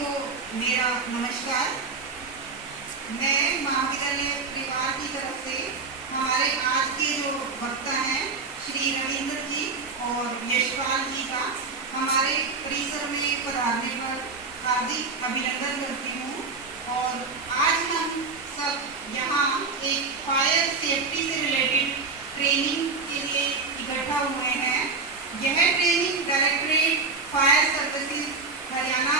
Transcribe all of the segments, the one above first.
को मेरा नमस्कार। मैं महाविद्यालय परिवार की तरफ से हमारे आज के जो वक्ता हैं श्री रविंद्र जी और यशपाल जी का हमारे परिसर में पधारने पर हार्दिक अभिनंदन करती हूँ। और आज हम सब यहाँ एक फायर सेफ्टी से रिलेटेड ट्रेनिंग के लिए इकट्ठा हुए हैं। यह training directorate fire services Haryana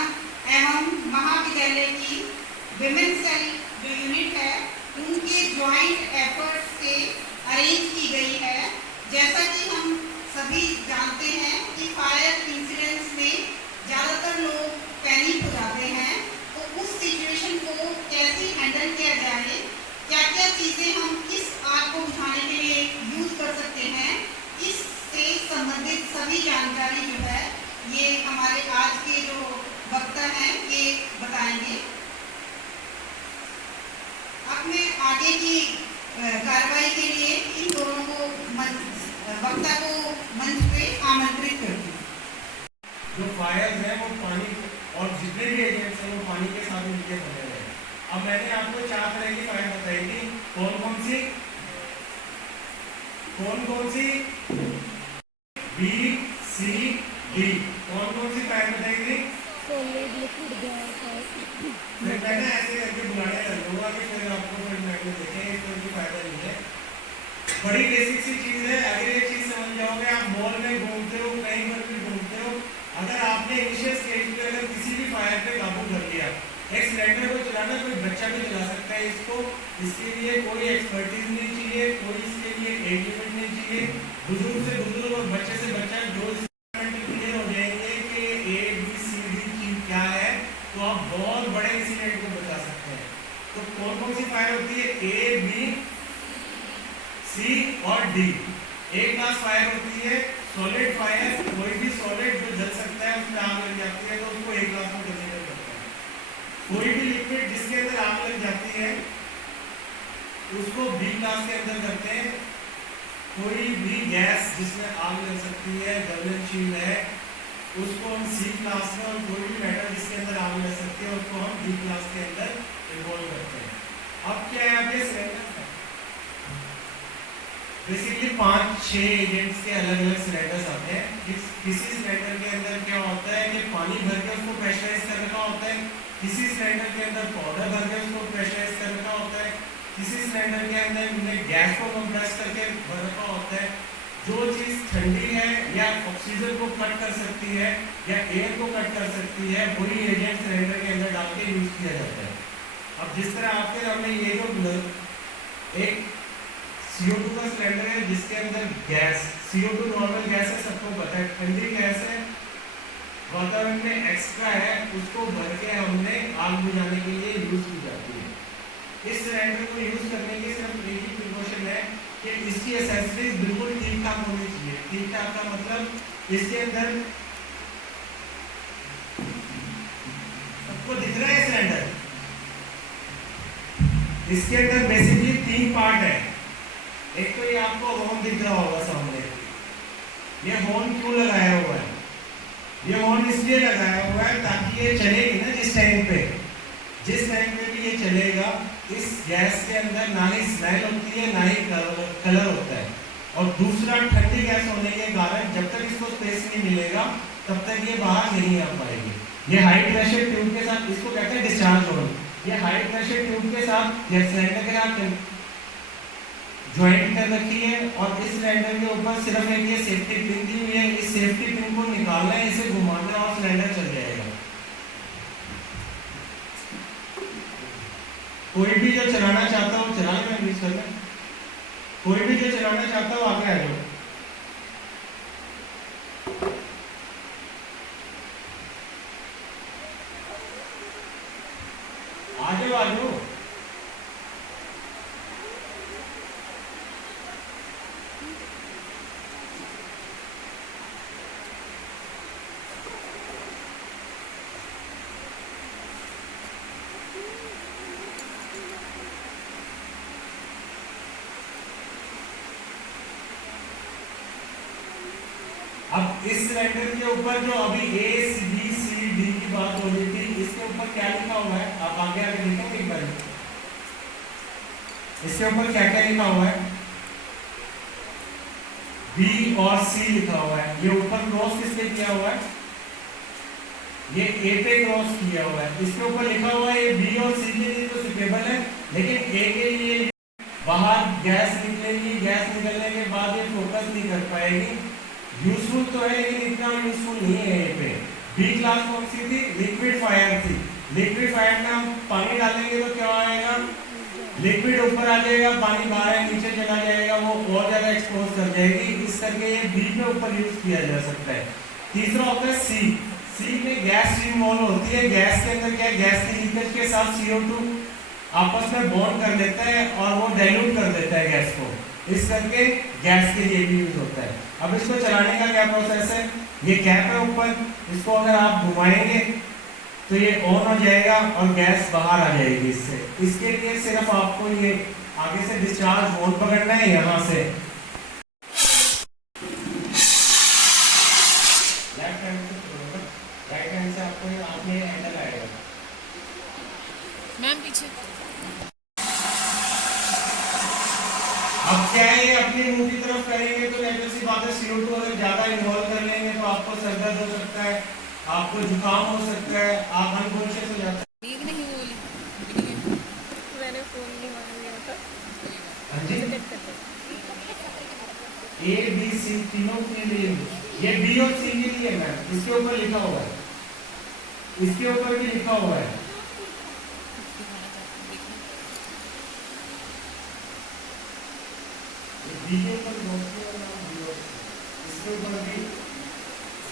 एवं महाविद्यालय की विमेन सेल जो यूनिट है उनके ज्वाइंट एफर्ट से अरेंज की गई है। जैसा कि हम सभी जानते हैं कि फायर इंसिडेंट्स में ज़्यादातर लोग पैनिक हो जाते हैं, तो उस सिचुएशन को कैसे हैंडल किया जाए, क्या क्या चीज़ें हम इस आग को बुझाने के लिए यूज़ कर सकते हैं, इससे संबंधित सभी जानकारी जो है ये हमारे आज के जो वक्ता हैं ये बताएंगे। अब मैं आगे की कार्रवाई के लिए इन दोनों को वक्ता को मंच पे आमंत्रित करती हूँ। जो फायर्स हैं वो पानी और जितने भी एजेंट्स हैं वो पानी के साथ मिलकर बने हुए हैं। अब मैंने आपको 4 तरह की फायर बताई थी। कौन कौन सी बी सी डी कौन सी फायर बताई थी? Solid, liquid, gas. मैंने ऐसे करके बुलाने लग लूंगा कि फिर आपको फिर मैं देखें इसमें कोई फायदा नहीं है। बड़ी बेसिक सी चीज़ है। अगर ये चीज़ समझ जाओगे, आप मॉल में घूमते हो, कहीं पर भी घूमते हो, अगर आपने इनिशियल स्टेज पे अगर किसी भी फायर पे काबू कर लिया, एक सिलेंडर को चलाना कोई बच्चा भी चला सकता है इसको। इसके लिए कोई एक्सपर्टीज नहीं चाहिए, कोई इसके लिए एज लिमिट नहीं चाहिए। बुजुर्ग से बुजुर्ग और बच्चे से बच्चा जो क्लियर हो जाएंगे कि ए बी सी डी चीज क्या है, तो आप बहुत बड़े इंसिडेंट को बचा सकते हैं। तो कौन सी फायर होती है? ए बी सी और डी। एक क्लास फायर होती है सॉलिड फायर। कोई भी सॉलिड जो जल सकता है उसमें आग लग जाती है तो उसको एक क्लास में कंसीडर करते हैं। कोई भी लिक्विड जिसके अंदर आग लग जाती है उसको बी क्लास के अंदर करते हैं। कोई भी गैस जिसमें आग लग सकती है, ज्वलनशील है, उसको हम सी क्लास में, और कोई भी मेटल जिसके अंदर आग लग सकती है उसको हम डी क्लास के अंदर इन्वॉल्व करते हैं। अब क्या है, आप ये सिलेंडर बेसिकली 5-6 एजेंट्स के अलग अलग सिलेंडर्स आते हैं। किसी सिलेंडर के अंदर क्या होता है कि पानी भर के उसको प्रेशराइज कर रखा होता है, किसी सिलेंडर के अंदर पाउडर भर के उसको प्रेशराइज कर रखा होता है, किसी सिलेंडर के अंदर हमने गैस को कंप्रेस करके भर रखा होता है। जो चीज़ ठंडी है या ऑक्सीजन को कट कर सकती है या एयर को कट कर सकती है, वही एजेंट सिलेंडर के अंदर डाल के यूज किया जाता है। अब जिस तरह आपके सामने ये जो एक CO2 का सिलेंडर है जिसके अंदर गैस, CO2 नॉर्मल गैस है, सबको पता है, ठंडी गैस है, वातावरण में एक्स्ट्रा है, उसको भर के हमने आग बुझाने के लिए यूज की जाती है। इस सिलेंडर को यूज करने की सिर्फ एक ही प्रिकॉशन है कि इसकी एसेसरीज बिल्कुल ठीक ठाक होनी चाहिए। ठीक ठाक का मतलब इसके अंदर सबको दिख रहा है सिलेंडर, इसके अंदर बेसिकली 3 पार्ट है। एक तो ये आपको हॉर्न दिख रहा होगा सामने। ये हॉर्न क्यों लगाया हुआ है? ये हॉर्न इसलिए लगाया हुआ है ताकि ये चलेगी ना जिस टाइम पे भी ये चलेगा, इस गैस के अंदर ना ही स्मेल होती है ना ही कलर होता है। और दूसरा, ठंडी गैस होने के कारण जब तक इसको स्पेस नहीं मिलेगा तब तक ये बाहर नहीं आ पाएगी। ये हाई प्रेशर ट्यूब के साथ, इसको कहते हैं डिस्चार्ज हॉर्न, ये हाई प्रेशर ट्यूब के साथ सिलेंडर के साथ ज्वाइंट कर रखी है। और इस सिलेंडर के ऊपर सिर्फ एक ये सेफ्टी पिन दी हुई है। इस सेफ्टी पिन को निकालना है, इसे घुमाना और सिलेंडर चल जाएगा। कोई भी जो चलाना चाहता हो चलाने में यूज करना, कोई भी जो चलाना चाहता हो आगे आ जाओ। आ जाओ। अब इस सिलेंडर के ऊपर जो अभी A B C D की बात हो रही थी, इसके ऊपर क्या लिखा हुआ है, आप आगे आगे देखेंगे एक बार। इसके ऊपर क्या क्या लिखा हुआ है, बी और सी लिखा हुआ है। ये ऊपर क्रॉस किस पे किया हुआ है, ये ए पे क्रॉस किया हुआ है। इसके ऊपर लिखा हुआ है ये बी और सी के लिए तो सुटेबल है, लेकिन ए के लिए बाहर गैस निकलेगी, गैस निकलने के बाद ये फोकस नहीं कर पाएगी। यूजफुल तो है लेकिन इतना यूजफुल नहीं है। ये पे बी क्लास कौन सी थी, लिक्विड फायर थी। लिक्विड फायर में हम पानी डालेंगे तो क्या आएगा, लिक्विड ऊपर आ जाएगा, पानी बाहर नीचे चला जाएगा, वो और ज्यादा एक्सपोज कर जाएगी। इस करके ये बी पे ऊपर यूज किया जा सकता है। तीसरा होता है सी। सी में गैस इन्वॉल्व होती है। गैस के अंदर क्या है, गैस के लीकेज के साथ CO2 आपस में बॉन्ड कर लेता है और वो डाइल्यूट कर देता है गैस को। इस करके गैस के लिए भी यूज होता है। अब इसको चलाने का क्या प्रोसेस है, ये कैप है ऊपर, इसको अगर आप घुमाएंगे तो ये ऑन हो जाएगा और गैस बाहर आ जाएगी इससे। इसके लिए सिर्फ आपको ये आगे से डिस्चार्ज होल्ड पकड़ना है यहाँ से, लेफ्ट हैंड से, राइट हैंड से आपको आपने हैंडल आएगा। मैम पीछे। अब क्या है, ये अपनी मुंह की तरफ करेंगे तो नेचुरल सी बात है, CO2 अगर ज्यादा इन्वॉल्व कर लेंगे तो आपको सर दर्द हो सकता है, आपको जुकाम हो सकता है, आप अनकॉन्शियस हो जाते हैं। ठीक नहीं बोली मैंने फोन नहीं मांग लिया था। हाँ जी, कट कर दो। A B C तीनों के लिए, ये B और C के लिए मैम इसके ऊपर लिखा हुआ है, इसके ऊपर भी लिखा हुआ है। B के ऊपर इसके ऊपर भी,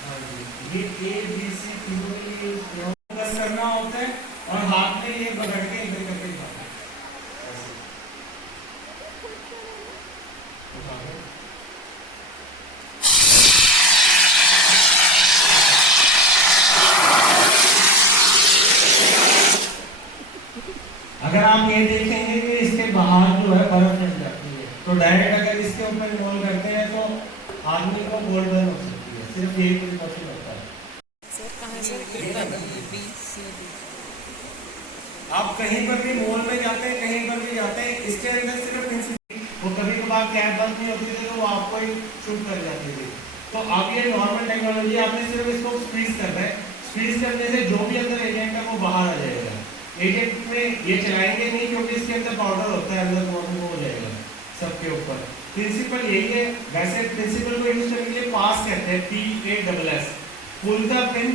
हाँ जी, ये A B C तीनों के लिए फोकस करना होता है और हाथ में ये पकड़ के इधर करके खाना है, ऐसे उठा के। अगर आप ये देखेंगे कि इसके बाहर जो है बर्फ जम जाती है, तो डायरेक्ट अगर इसके ऊपर इन्वॉल्व करते हैं तो आदमी को गोल्ड बर्न हो सकती है। सिर्फ यही प्रिकॉशन होता है। सर कहाँ से कितना बी सी डी। आप कहीं पर भी मॉल में जाते हैं, कहीं पर भी जाते हैं, इसके अंदर सिर्फ वो कभी कभार कैब बंद नहीं होती थी तो वो आपको ही शूट कर जाती थी। तो अब ये नॉर्मल टेक्नोलॉजी, आपने सिर्फ इसको स्क्वीज करना है। स्क्वीज करने से जो भी अंदर एजेंट है वो बाहर आ जाएगा। एजेंट में ये चलाएंगे नहीं क्योंकि इसके अंदर पाउडर होता है, अंदर पाउडर हो जाएगा सबके ऊपर। प्रिंसिपल यही है। वैसे प्रिंसिपल को यूज करने के लिए पास कहते हैं, PASS, pull the pin,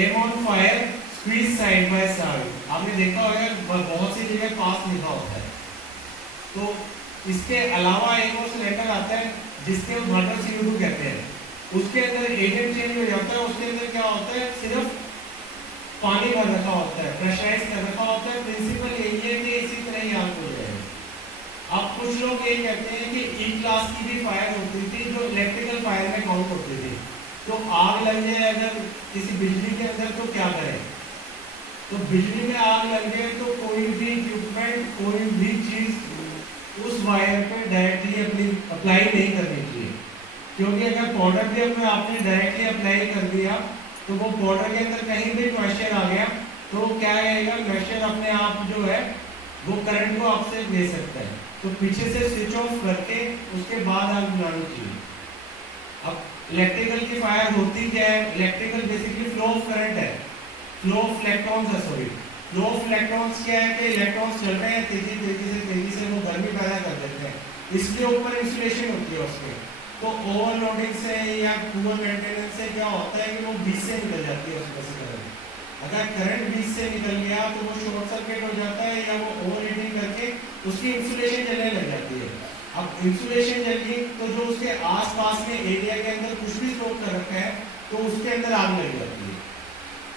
aim on fire, squeeze side by side. आपने देखा होगा बहुत सी जगह पास लिखा होता है। तो इसके अलावा एक और सिलेंडर आता है जिसके वाटर CO2 कहते हैं, उसके अंदर एजेंट चेंज हो जाता है। उसके अंदर क्या होता है, सिर्फ पानी भर रखा होता है, प्रेशराइज कर रखा होता है। प्रिंसिपल यही है कि इसी तरह ही आग हो जाएगा। अब कुछ लोग ये कहते हैं कि E क्लास की भी फायर होती थी जो इलेक्ट्रिकल फायर में काउंट होती थी। तो आग लग जाए अगर किसी बिजली के अंदर तो क्या करें, तो बिजली में आग लग जाए तो कोई भी इक्विपमेंट, कोई भी चीज उस वायर पे डायरेक्टली अपनी अप्लाई नहीं करनी चाहिए। क्योंकि अगर पाउडर भी अपने आपने डायरेक्टली अप्लाई कर दिया तो वो पाउडर के अंदर कहीं भी मॉइस्चर आ गया तो क्या रहेगा, मॉइस्चर अपने आप जो है वो करंट को आपसे ले सकता है। तो पीछे से स्विच ऑफ करके उसके बाद आग बुझानी चाहिए। अब इलेक्ट्रिकल की फायर होती क्या है, electrical basically flow of current है, फ्लो ऑफ इलेक्ट्रॉन्स है, सॉरी फ्लो ऑफ इलेक्ट्रॉन्स क्या है कि इलेक्ट्रॉन्स चल रहे हैं तेजी से वो गर्मी पैदा कर देते हैं, इसलिए ऊपर इंसुलेशन होती है उसमें। तो ओवरलोडिंग से या पुअर मेंटेनेंस से क्या होता है कि वो बीच से निकल जाती है उसमें से करंट। अगर करंट बीच से निकल गया तो वो शॉर्ट सर्किट हो जाता है या वो ओवर हीटिंग करके उसकी इंसुलेशन जलने लग जाती है। अब इंसुलेशन जल गई तो जो उसके आसपास में एरिया के अंदर कुछ भी स्टोर कर रखा है तो उसके अंदर आग लग जाती है।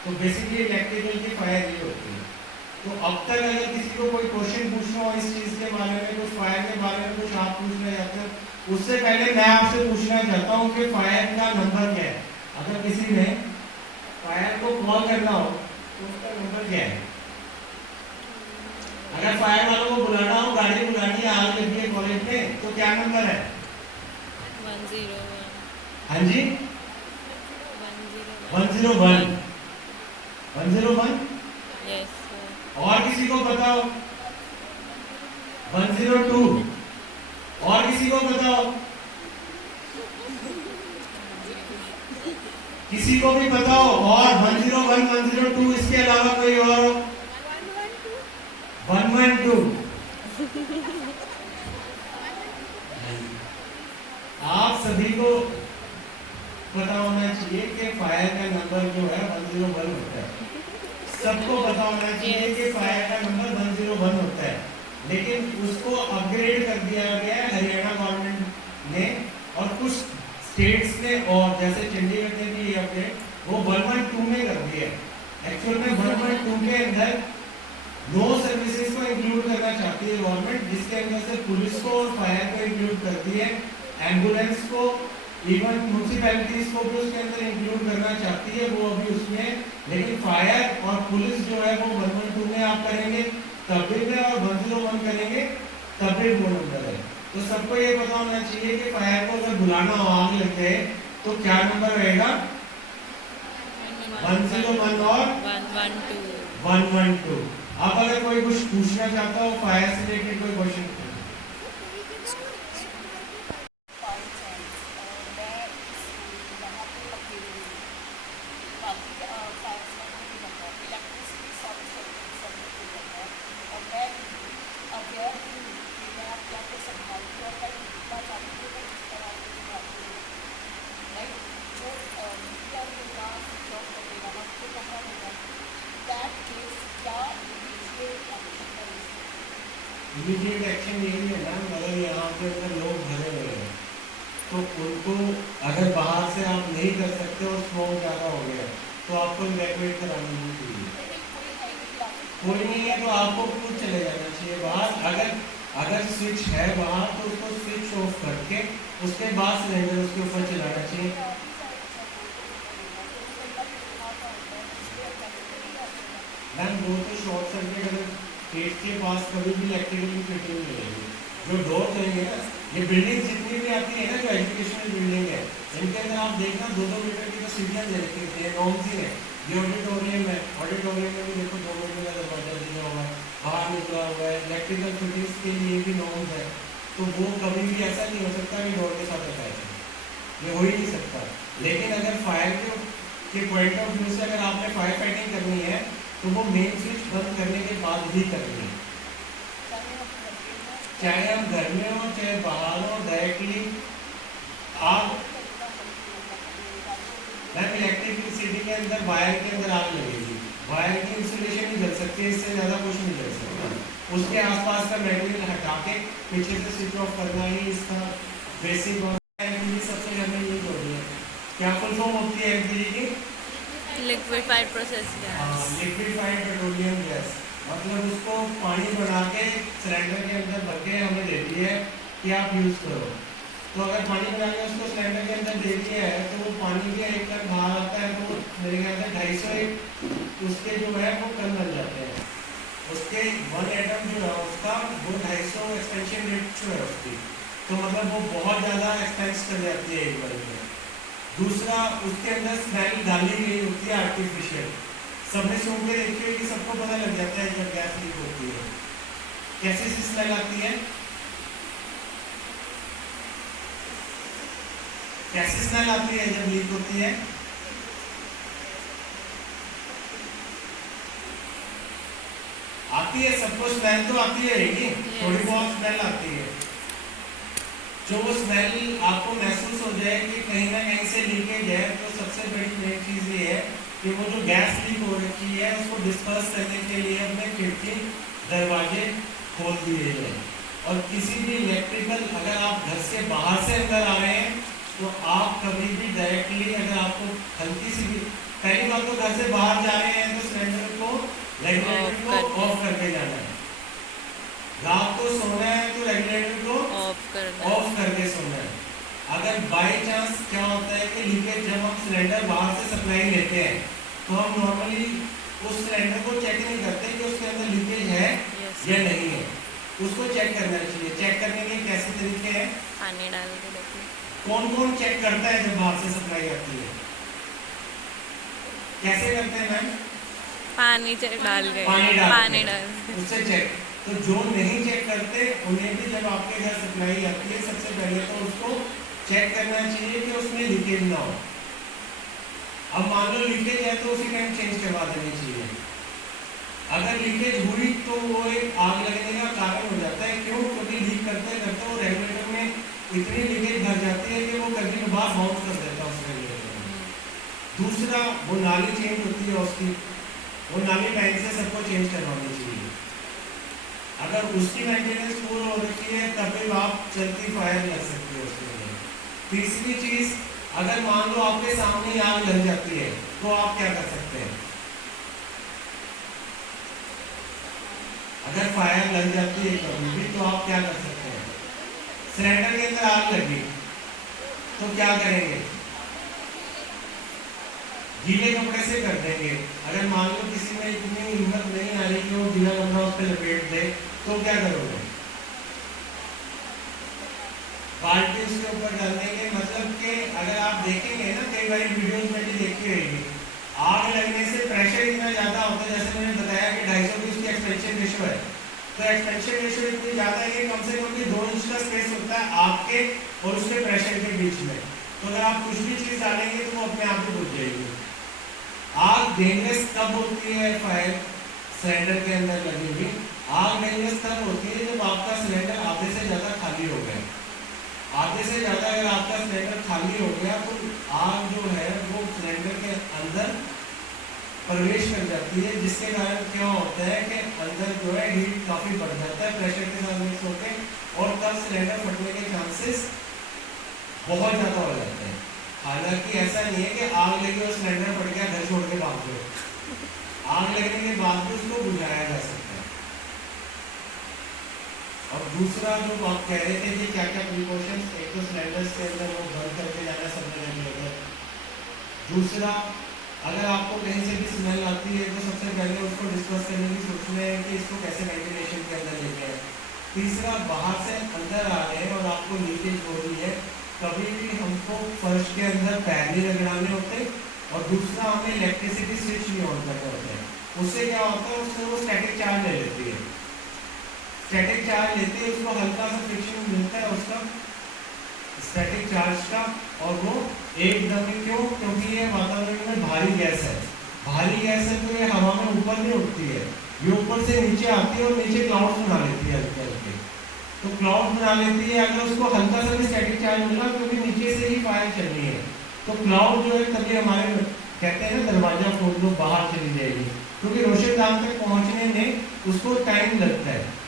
तो बेसिकली इलेक्ट्रिकल की फायर ये होती है। तो अब तक अगर किसी को कोई क्वेश्चन पूछना हो इस चीज के बारे में, कुछ फायर के बारे में कुछ आप पूछना चाहते हो, उससे पहले मैं आपसे पूछना चाहता हूँ कि फायर का नंबर क्या है। अगर किसी ने फायर को कॉल करना हो तो उसका नंबर क्या है। अगर फायर वालों को बुलाना हो, गाड़ी बुलानी है, आग लगी है कॉलेज में, तो क्या नंबर है? 101। हाँ जी 101। 101 101 यस सर। और किसी को बताओ 102 और किसी को बताओ किसी को भी बताओ और 101 102 इसके अलावा कोई और हो 112 आप सभी को पता होना चाहिए कि फायर का नंबर जो है 101 होता है। सबको पता होना चाहिए कि फायर का नंबर 101 होता है, लेकिन उसको अपग्रेड कर दिया गया है हरियाणा गवर्नमेंट ने और कुछ स्टेट्स ने, और जैसे चंडीगढ़ ने भी ये अपडेट वो 112 में कर दिया है। एक्चुअल में 112 के अंदर 9 सर्विसेज को इंक्लूड करना चाहती है गवर्नमेंट, जिसके अंदर से पुलिस को और फायर को इंक्लूड करती है, एम्बुलेंस को, इवन म्यूनिसिपैलिटीज को भी उसके अंदर इंक्लूड करना चाहती है, वो अभी उसमें, लेकिन फायर और पुलिस जो है वो 112 में आप करेंगे तब भी में और 101 करेंगे तब भी वो नंबर है। तो सबको ये पता होना चाहिए कि फायर को अगर बुलाना हो, आग लग जाए, तो क्या नंबर रहेगा 101 और 112। 112। अब अगर कोई कुछ पूछना चाहता हो फायर से रिलेटेड कोई क्वेश्चन, इमीडिएट एक्शन यही है ना, अगर यहाँ पे अगर लोग भरे हुए हैं तो उनको अगर बाहर से आप नहीं कर सकते और स्मोक ज़्यादा हो गया तो आपको इवैक्यूएट करानी नहीं चाहिए। कोई नहीं है तो आपको खुद चले जाना चाहिए बाहर। अगर स्विच है बाहर तो उसको स्विच ऑफ करके उसके बाद सिलेंडर उसके ऊपर चलाना चाहिए। मैम वो तो शॉर्ट सर्किट अगर गेट के पास कभी भी इलेक्ट्रिकल की फिटिंग नहीं रहेगी, जो डोर रहेंगे ना, ये बिल्डिंग जितनी भी आती है ना जो एजुकेशनल बिल्डिंग है, इनके अंदर आप देखना 2-2 मीटर की तो सीढ़ियाँ दे रखी होती है, नॉर्म्स ही है। ये ऑडिटोरियम है, ऑडिटोरियम में भी देखो 2 मीटर का दरवाजा दिया हुआ है, बाहर निकला हुआ है, इलेक्ट्रिकल फिटिंग्स के लिए भी नॉर्म्स है। तो वो कभी भी ऐसा नहीं हो सकता कि डोर के साथ अटैच है, ये हो ही नहीं सकता। लेकिन अगर फायर के पॉइंट ऑफ व्यू से अगर आपने फायर फाइटिंग करनी है तो वो मेन स्विच बंद करने के बाद ही करनी है, चाहे हम घर में हो चाहे बाहर हो। डायरेक्टली आप मैम इलेक्ट्रिसिटी के अंदर वायर के अंदर आग लगेगी, वायर की इंसुलेशन नहीं जल सकती, इससे ज़्यादा कुछ नहीं जल सकता। उसके आसपास का मटेरियल हटा के पीछे से स्विच ऑफ करना ही इसका बेसिक और सबसे ज़्यादा यूज हो रही है। क्या फुल फॉर्म होती है एलपीजी की? Liquefied process gas. Liquefied petroleum gas, मतलब उसको पानी बना के सिलेंडर के अंदर भर के हमें देती है कि आप यूज़ करो। तो अगर पानी बना के उसको सिलेंडर के अंदर दे दिया है तो वो पानी के एक टन बाहर आता है तो मेरे ख्याल से 250 उसके जो है वो टन बन जाते हैं। उसके 1 एटम जो है उसका वो 250 एक्सपेंशन रेट जो है उसकी, तो मतलब वो बहुत ज़्यादा एक्सपेंस कर जाती है एक बार में। दूसरा उसके अंदर स्मेल डाली गई होती है आर्टिफिशियल, सबने सुन के देखी है कि सबको पता लग जाता है जब गैस लीक होती है कैसी सी स्मेल आती है, कैसी स्मेल आती है जब लीक होती है। आती है सबको स्मेल तो आती है ही, थोड़ी बहुत स्मेल आती है। जो वो स्मेल आपको महसूस हो जाए कि कहीं ना कहीं से लीकेज है, तो सबसे बड़ी मेन चीज़ ये है कि वो जो गैस लीक हो रखी है उसको डिस्पर्स करने के लिए अपने खिड़की दरवाजे खोल दिए जाए। और किसी भी इलेक्ट्रिकल अगर आप घर से बाहर से अंदर आ रहे हैं तो आप कभी भी डायरेक्टली अगर आपको हल्की सी भी, पहली बात तो घर से बाहर जा रहे हैं तो सिलेंडर को रेगुलेटर को ऑफ करके जाना है। रात को सोना है तो रेगुलेटर को ऑफ करके सोना है। अगर बाई चांस क्या होता है कि लीकेज, जब हम सिलेंडर बाहर से सप्लाई लेते हैं तो हम नॉर्मली उस सिलेंडर को चेक नहीं करते कि उसके अंदर लीकेज है या नहीं है, उसको चेक करना चाहिए। चेक करने के कैसे तरीके हैं? पानी डाल के देखिए। कौन कौन चेक करता है जब बाहर से सप्लाई आती है? कैसे करते हैं मैम? पानी डाल गए, पानी पानी डाल डाल उससे चेक। तो जो नहीं चेक करते उन्हें भी जब आपके घर सप्लाई आती है सबसे पहले तो उसको चेक करना चाहिए कि उसमें लीकेज ना हो। अब मान लो लीकेज है तो उसी टाइम चेंज करवा देनी चाहिए। अगर लीकेज हुई तो वो एक आग लगने का कारण हो जाता है। क्यों? क्योंकि लीक करते करते वो रेगुलेटर में इतनी लीकेज भर जाती है कि वो कभी कभार बाउंस कर देता है उस रेगुलेटर में। दूसरा, वो नाली चेंज होती है उसकी, वो नाली टाइम से सबको चेंज करवानी चाहिए। अगर उसकी मेंटेनेंस पूरी हो रखी है तभी आप चलती फायर लग सकती है उसके लिए। तीसरी चीज, अगर मान लो आपके सामने आग लग जाती है तो आप क्या कर सकते हैं? अगर फायर लग जाती है कभी भी तो आप क्या कर सकते हैं? सिलेंडर के अंदर आग लगी तो क्या करेंगे? गीले कपड़े से कर देंगे। अगर मान लो किसी में इतनी हिम्मत नहीं आ रही कि वो गीला कपड़ा उस पर लपेट दे तो क्या करोगे? बाल्टी उसके ऊपर डाल देंगे। मतलब कि अगर आप देखेंगे ना, कई बार वीडियोस में भी देखी होगी, आग लगने से प्रेशर इतना ज्यादा होता है, जैसे मैंने बताया कि 250 की उसकी एक्सपेंशन रेशियो है। तो एक्सपेंशन रेशियो इतनी ज्यादा है कि कम से कम भी 2 इंच का स्पेस होता है आग के और उसके प्रेशर के बीच में। तो अगर आप कुछ भी चीज डालेंगे तो वो अपने आप ही बुझ जाएगी। आग डेंजरस कब होती है? फायर सिलेंडर के अंदर लगी हुई आग डेंजरस तब होती है जब आपका सिलेंडर आधे से ज्यादा खाली हो गया। आधे से ज्यादा अगर आपका सिलेंडर खाली हो गया तो आग जो है वो सिलेंडर के अंदर प्रवेश कर जाती है, जिसके कारण क्या होता है कि अंदर जो है हीट काफी बढ़ जाता है प्रेशर के साथ मिक्स होकर, और तब सिलेंडर फटने के चांसेस बहुत ज्यादा हो जाते हैं। हालांकि ऐसा नहीं है कि आग लगी और सिलेंडर फट गया घर छोड़ के भाग गए। आग लगने के बाद भी उसको बुझाया जा सकता है। और दूसरा जो आप कह रहे थे कि क्या क्या प्रिकॉशंस, एक तो सिलेंडर्स के अंदर वो बंद करके जाना सबसे रेगुलेटर। दूसरा, अगर आपको कहीं से भी स्मेल आती है तो सबसे पहले उसको डिस्कस करने की सोचना है कि इसको कैसे वेंटिलेशन के अंदर लेके आए। तीसरा, बाहर से अंदर आ रहे हैं और आपको लीकेज हो रही है, कभी भी हमको फर्श के अंदर पैर नहीं रगड़ाने होते। और दूसरा, हमें इलेक्ट्रिसिटी स्विच नहीं ऑन करने होते हैं। उससे क्या होता है, उससे वो स्टैटिक चार्ज ले लेती है। स्टैटिक चार्ज लेते ही उसको हल्का सा फ्रिक्शन मिलता है उसका स्टैटिक चार्ज का, और वो एकदम ही क्योंकि ये वातावरण में भारी गैस है। भारी गैस है तो ये हवा में ऊपर नहीं उठती है, ये ऊपर से नीचे आती है और नीचे क्लाउड्स बना लेती है हल्के हल्के। तो क्लाउड बना लेती है। अगर उसको हल्का सा भी स्टैटिक चार्ज मिला क्योंकि नीचे से ही फायर चल रही है, तो क्लाउड जो है तभी हमारे कहते हैं ना दरवाजा खोल दो बाहर चली जाएगी, क्योंकि रोशनदान तक पहुंचने में उसको टाइम लगता है।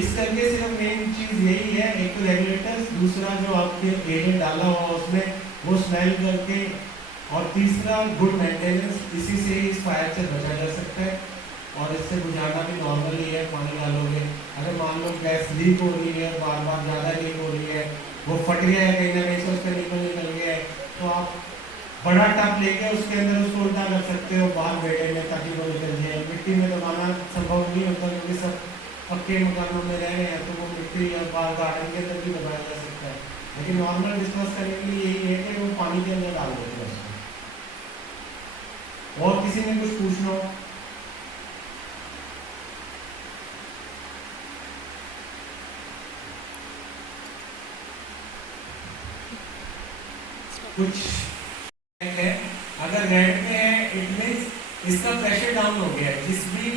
इस करके सिर्फ मेन चीज यही है, एक तो रेगुलेटर्स, दूसरा जो आपके एजेंट डाला हुआ उसमें वो स्मेल करके, और तीसरा गुड मेंटेनेंस। इसी से ही इस फायर से बचा जा सकता है। और इससे बुझाना भी नॉर्मल ही है, पानी डालोगे। अगर मान लो गैस लीक हो रही है, बार बार ज़्यादा लीक हो रही है, वो फट गया है कहीं ना कहीं से उसका निकल गया है, तो आप बड़ा टब लेके उसके अंदर उसको उल्टा कर सकते हो बाहर बेड़े में, ताकि वो निकल जाए। मिट्टी में दबाना संभव नहीं होता क्योंकि सब पक्के मकानों में रह रहे हैं, तो वो मिट्टी या बाहर गार्डन के अंदर भी दबाया जा सकता है। लेकिन नॉर्मल डिस्कस करने के लिए यही है कि वो पानी के अंदर डाल देते हैं उसको। और किसी ने कुछ पूछना हो? कुछ है, अगर रेड में है इट मींस इसका प्रेशर डाउन हो गया है। जिस भी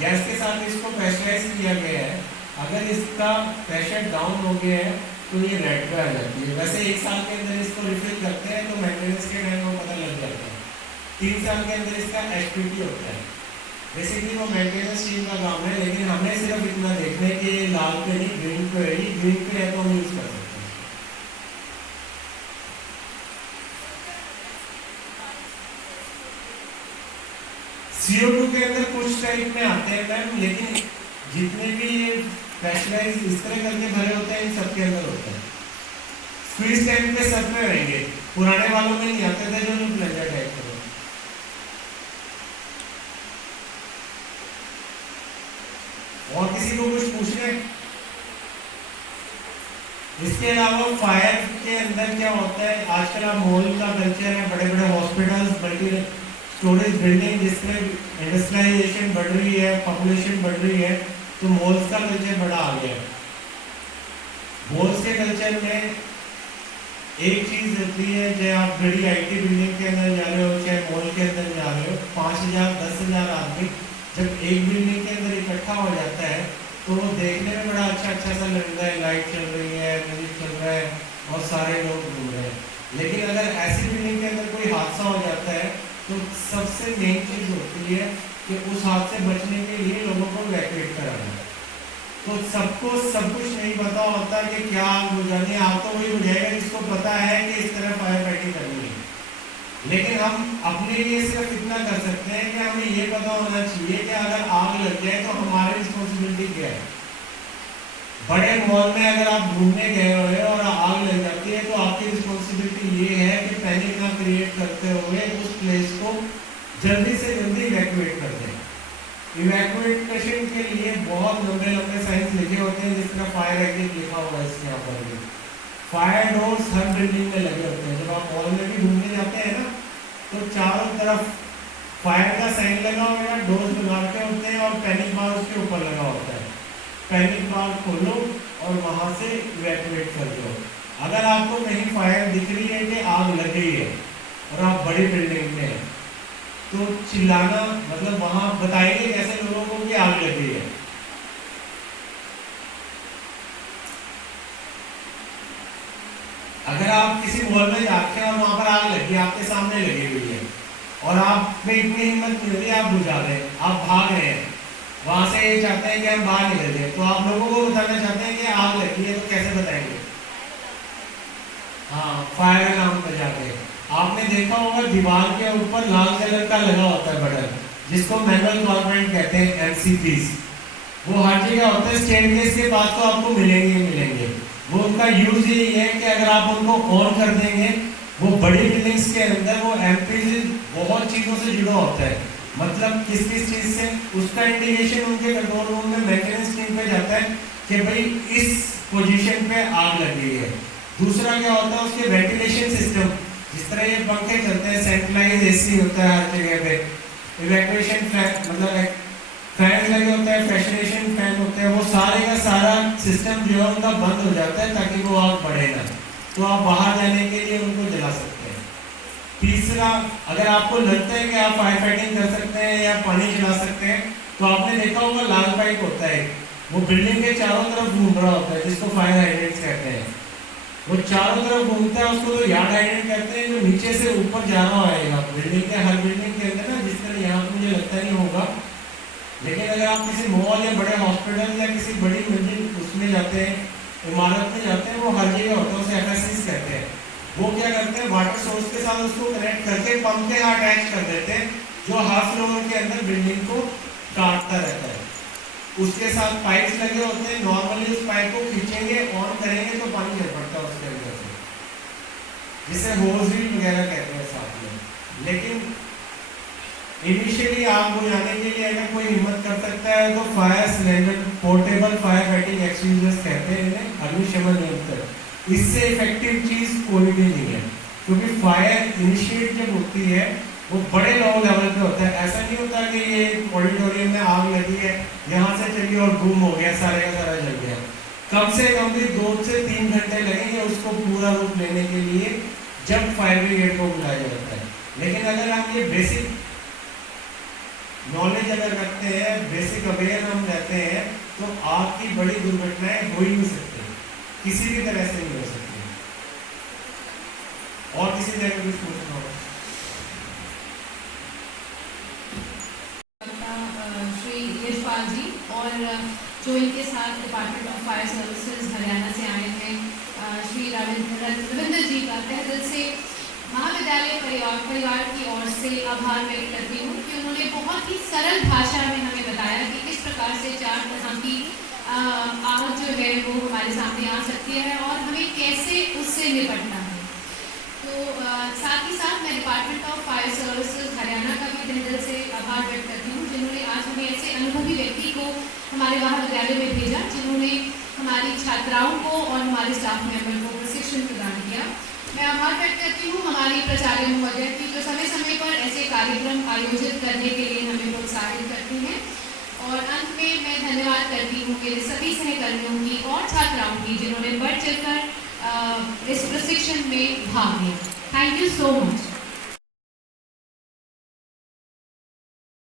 गैस के साथ इसको प्रेशराइज किया गया है, अगर इसका प्रेशर डाउन हो गया है तो ये रेड पे आ जाती है। वैसे 1 साल के अंदर इसको रिफिल करते हैं तो मेंटेनेंस के टाइम को पता लग जाता है। 3 साल के अंदर इसका एचपीटी होता है। बेसिकली वो मेंटेनेंस टीम का काम है, लेकिन हमें सिर्फ इतना देखना है कि लाल पे नहीं ग्रीन पे है, ग्रीन पे है तो हम यूज कर सकते हैं। CO2 के अंदर कुछ टाइप में आते हैं मैम, लेकिन जितने भी ये प्रेशराइज इस तरह करके भरे होते हैं इन सबके अंदर होता है। स्क्वीज टाइप पे सब में रहेंगे, पुराने वालों में नहीं आते थे जो प्लेजर टाइप के। और किसी को कुछ पूछना है? इसके अलावा फायर के अंदर क्या होता है, आजकल आप मॉल का कल्चर है, बड़े बड़े हॉस्पिटल्स, मल्टी स्टोरेज बिल्डिंग जिसमें इंडस्ट्रियलाइजेशन बढ़ रही है, पॉपुलेशन बढ़ रही है, तो मॉल्स का कल्चर बड़ा आ गया है। मॉल्स के कल्चर में एक चीज होती है, चाहे आप बड़ी आईटी बिल्डिंग के अंदर जा रहे हो, चाहे मॉल के अंदर जा रहे हो, 5,000 10,000 आदमी जब एक बिल्डिंग के अंदर इकट्ठा हो जाता है तो वो देखने में बड़ा अच्छा अच्छा सा लगता है, लाइट चल रही है, म्यूजिक चल रहा है और सारे लोग घूम रहे हैं। लेकिन अगर ऐसी बिल्डिंग के अंदर कोई हादसा हो जाता है तो सबसे मेन चीज होती है कि उस हादसे से बचने के लिए लोगों को इवैक्यूएट कराना। तो सबको सब कुछ नहीं पता होता कि क्या आग बुझानी है। आग तो वही बुझाएगा जिसको पता है कि इस तरह फायर फाइटिंग करनी है। लेकिन हम अपने लिए सिर्फ इतना कर सकते हैं कि हमें ये पता होना चाहिए कि अगर आग लग जाए तो हमारी रिस्पॉन्सिबिलिटी क्या है। बड़े मॉल में अगर आप घूमने गए हुए और आग लग जाती है तो आपकी रिस्पॉन्सिबिलिटी ये है कि पैनिक ना क्रिएट करते हुए उस प्लेस को जल्दी से जल्दी इवैक्यूएट कर दें। इवैक्यूएशन के लिए बहुत लंबे लंबे साइंस लिखे होते हैं, जिस तरह फायर एग्जिट लिखा हुआ है इसके यहाँ पर भी। फायर डोर्स हर बिल्डिंग में लगे होते हैं। जब आप मॉल में भी घूमने जाते हैं ना तो चारों तरफ फायर का साइन लगा होगा, डोर्स लगा के होते हैं और पैनिक बार उसके ऊपर लगा होता है। पैनिक बार खोलो और वहां से इवैक्यूएट कर दो। अगर आपको कहीं फायर दिख रही है कि आग लग गई है और आप बड़ी बिल्डिंग में हैं तो चिल्लाना, मतलब वहां बताइए कैसे लोगों को कि आग लग गई है। अगर आप किसी मॉल में जाते हैं और वहां पर आग लगी, आपके सामने लगी हुई है और आप में इतनी हिम्मत नहीं हो रही, आप बुझा रहे हैं, आप भाग रहे हैं, वहां से ये चाहते हैं कि हम बाहर निकल जाए, तो आप लोगों को बताना चाहते हैं कि आग लगी है, तो कैसे बताएंगे? हाँ, फायर अलार्म बजा के। आपने देखा होगा दीवार के ऊपर लाल कलर का लगा होता है बटन, जिसको मैनुअल कॉम्पोनेंट कहते हैं, MCPs। वो हर जगह होता है, स्टेयरकेस के पास तो आपको मिलेंगे ही मिलेंगे। वो उनका यूज यही है कि अगर आप उनको ऑन कर देंगे, वो बड़ी बिल्डिंग्स के अंदर वो MPs बहुत चीजों से जुड़ा होता है। मतलब किस किस चीज से, उसका इंडिकेशन उनके कंट्रोल रूम में मेंटेनेंस टीम पे जाता है कि भाई इस पोजीशन पे आग लग गई है। दूसरा क्या होता है, उसके वेंटिलेशन सिस्टम, जिस तरह ये पंखे चलते हैं, सेंट्रलाइज AC होता है हर जगह पे, इवैक्यूएशन फैन मतलब फैन लगे होते हैं, फ्रेशनेशन फैन होते हैं, वो सारे का सारा सिस्टम जो है उनका बंद हो जाता है ताकि वो आग बढ़े ना, तो आप बाहर जाने के लिए उनको जला सकते हैं। तीसरा, अगर आपको लगता है कि आप फायर फाइटिंग कर सकते हैं या पानी चला सकते हैं, तो आपने देखा होगा लाल पाइप होता है, वो बिल्डिंग के चारों तरफ घूम रहा होता है, जिसको फायर हाइड्रेंट्स कहते हैं। वो चारों तरफ घूमता है, उसको तो यार्ड हाइड्रेंट कहते हैं, जो नीचे से ऊपर जा रहा होगा बिल्डिंग के, हर बिल्डिंग के अंदर ना, जिस तरह यहाँ पर मुझे लगता नहीं होगा, लेकिन अगर आप किसी मॉल या बड़े हॉस्पिटल या किसी बड़ी मंजिल उसमें जाते हैं, इमारत में जाते हैं, वो हर जगह होता है, उसे FSCs कहते हैं। वो क्या करते हैं, वाटर सोर्स के साथ उसको कनेक्ट करके पंप के यहाँ अटैच कर देते हैं, जो हाफ फ्लोर के अंदर बिल्डिंग को काटता रहता है। उसके साथ पाइप्स लगे होते हैं, नॉर्मली उस पाइप को खींचेंगे, ऑन करेंगे तो पानी झपटता है उसके अंदर से, जिसे होज व्हील वगैरह कहते हैं साथ में। लेकिन इनिशियली आग बुझाने के लिए अगर कोई हिम्मत कर सकता है तो fire cylinder, portable fire fighting extinguishers कहते हैं इन्हें, अग्निशमन यंत्र। इससे इफेक्टिव चीज कोई भी नहीं है, क्योंकि फायर इनिशिएट जब होती है वो बड़े लो लेवल पे होता है। ऐसा नहीं होता कि ये ऑडिटोरियम में आग लगी है, यहाँ से चली और बूम हो गया, सारे का सारा जल गया। कम से कम भी 2 से 3 घंटे लगेंगे उसको पूरा रूप लेने के लिए, जब फायर ब्रिगेड को बुलाया जाता है। लेकिन अगर हम ये बेसिक नॉलेज अगर रखते हैं, बेसिक अवेयर हम रहते हैं, तो आग की बड़ी दुर्घटनाएं हो ही नहीं सकती, किसी भी तरह से नहीं हो सकती। और किसी तरह का कुछ पूछना होगा? श्री यशपाल जी और जो इनके साथ department of fire services Haryana से आए हैं, श्री रविंद्र जी का तहे दिल से महाविद्यालय परिवार की ओर से आभार व्यक्त करती हूँ कि उन्होंने बहुत ही सरल भाषा में हमें बताया कि किस प्रकार से 4 तरह की आग जो है वो हमारे सामने आ सकती है और हमें कैसे उससे निपटना है। तो साथ ही साथ मैं department of fire services Haryana का भी तहे दिल से आभार व्यक्त करती हूँ, जिन्होंने आज हमें ऐसे अनुभवी व्यक्ति को हमारे महाविद्यालय में भेजा, जिन्होंने हमारी छात्राओं को और हमारे स्टाफ मेंबर को प्रशिक्षण प्रदान किया। मैं आभार व्यक्त करती हूँ हमारी प्राचार्य महोदय की, जो समय समय पर ऐसे कार्यक्रम आयोजित करने के लिए हमें प्रोत्साहित करती हैं। और अंत में मैं धन्यवाद करती हूँ मेरे सभी सहकर्मियों की और छात्राओं की जिन्होंने बढ़ चढ़कर इस प्रशिक्षण में भाग लिया। Thank you so much.